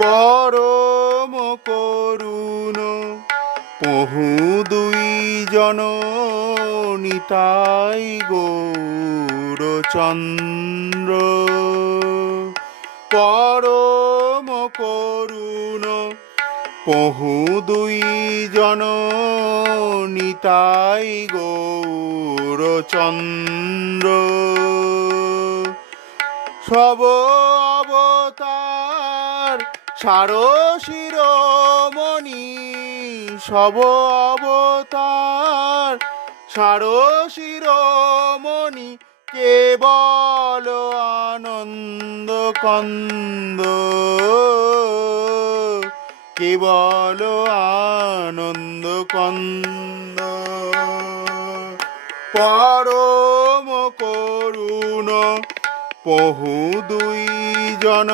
পরম করুণ পহু দুইজন নিতাই গৌরচন্দ্র। পরম করুণ পহু দুইজন নিতাই গৌরচন্দ্র। সব অবতার সার শিরোমণি, সব অবতার সার শিরোমণি, কেবল আনন্দ কন্দ, কেবল আনন্দ কন্দ। পরম করুণ পহু দুইজন